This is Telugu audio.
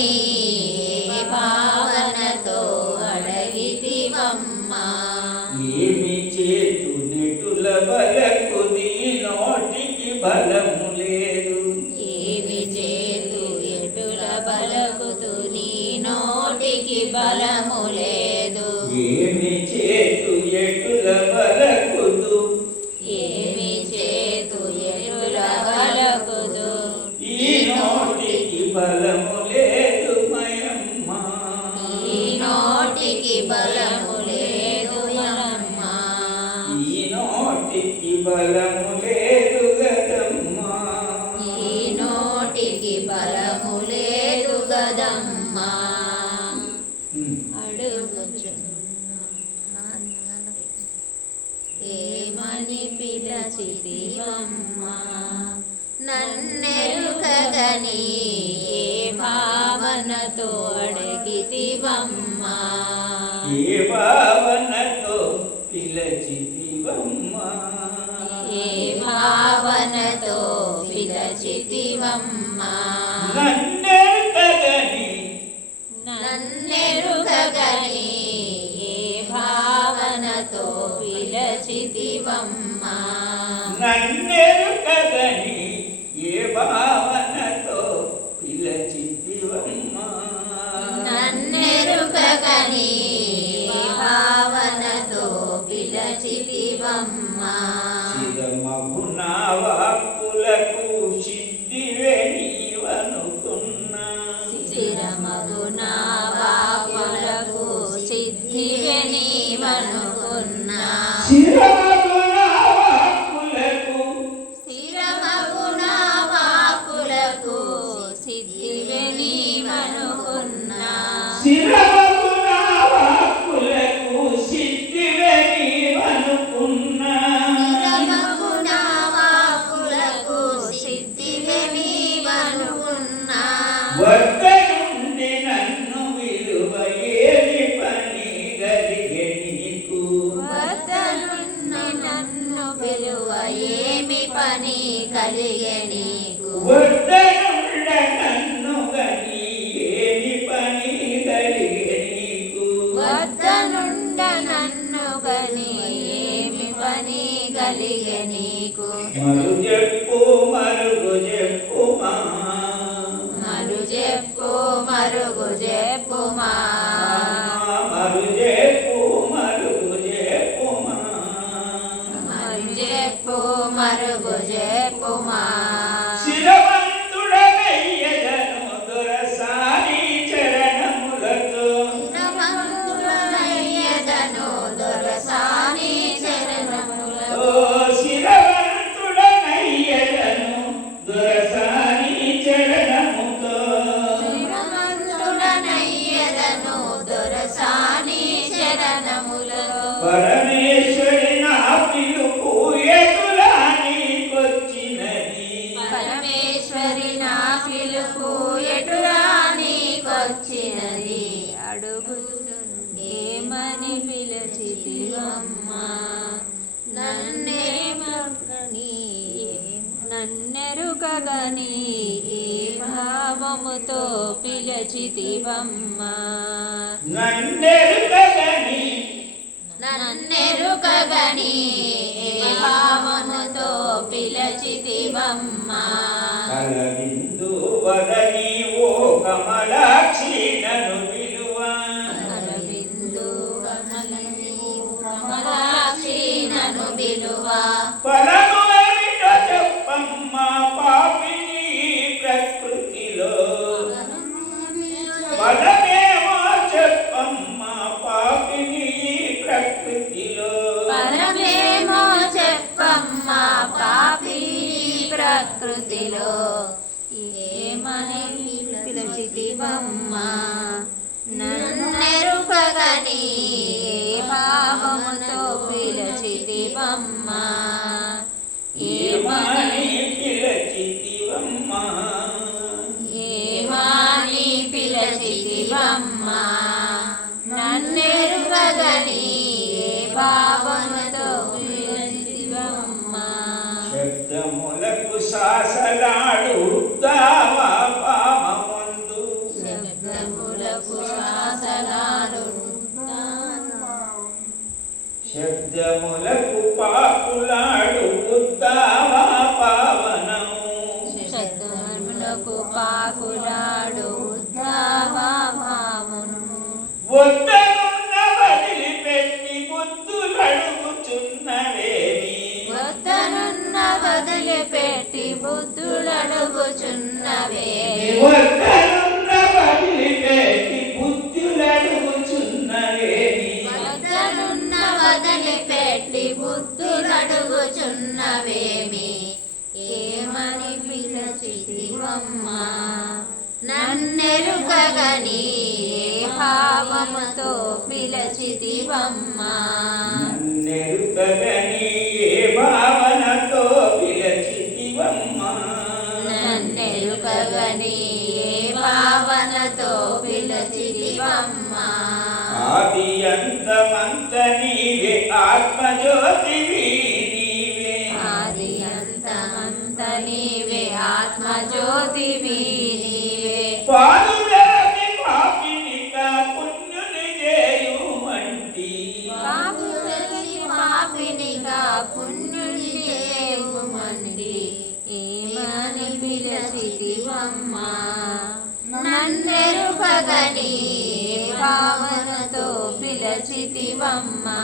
పిలచితివని భావనతో అడగితివమ్మా? ఏమి చేతు నెటుల బలకు నీ నోటికి బలము లేదు. ఏమి చేతు ఎటుల బలకుతు నీ నోటికి బలము లేదు. ఏమి చేతు ఎటుల బలము లేదు ఈ నోటికి బలము లేదు గదమ్మా ఈ నోటికి బలము లేదు గదమ్మా ఏమని పిలచితివమ్మా. నన్నెరుకగని ఏ భావనతో అడిగితివమ్మా. ఏ భావనతో పిలచితివమ్మా ఏ భావనతో పిలచితివమ్మా నన్నెరుకగని. నన్నెరుకగని ఏ భావనతో పిలచితివమ్మా నన్నెరుకగని ఏ భావనతో పిలచితివమ్మా నన్నెరుకగని శిరమగునా వాక్కులకు సిద్ధివే నీవనుకున్నా స్థిరమగునా వాకులకు సిద్ధివే నీవనుకున్నా పరమేశ్వరి నా పిలుపు ఎదురా నీకొచ్చినది పరమేశ్వరి నా పిలుపు ఎటురా నీకొచ్చినది అడుగుతుంది ఏమని పిలచితివమ్మా? ఏ భావముతో పిలచితివమ్మా? నన్నెరుకగని నన్నెరుకగని ఏ భావముతో పిలచితివమ్మా కలవిందు ఓ కమల ప్రకృతిలో. ఏమని పిలచితివమ్మా పిలచితివమ్మా? ఏమని పిలచితివమ్మా ఏమాని పిలచితివమ్మా? నన్నెరుగగని ఏ శబ్దములకు శాసలాడు పాపమందు శబ్దములకు శాసలాడు శబ్దములకు పాపులాడు పాప పిలుచుచున్నవేమి ఏమని పిలచితివమ్మా నన్నెరుగగని ఏ భావముతో పిలచితివమ్మా నన్నెరుగగని పుణ్యుడిగా పుణ్యుడి దేవుమంది ఏమని పిలచితివమ్మా? నన్నెరుపగని భావనతో పిలచితివమ్మా.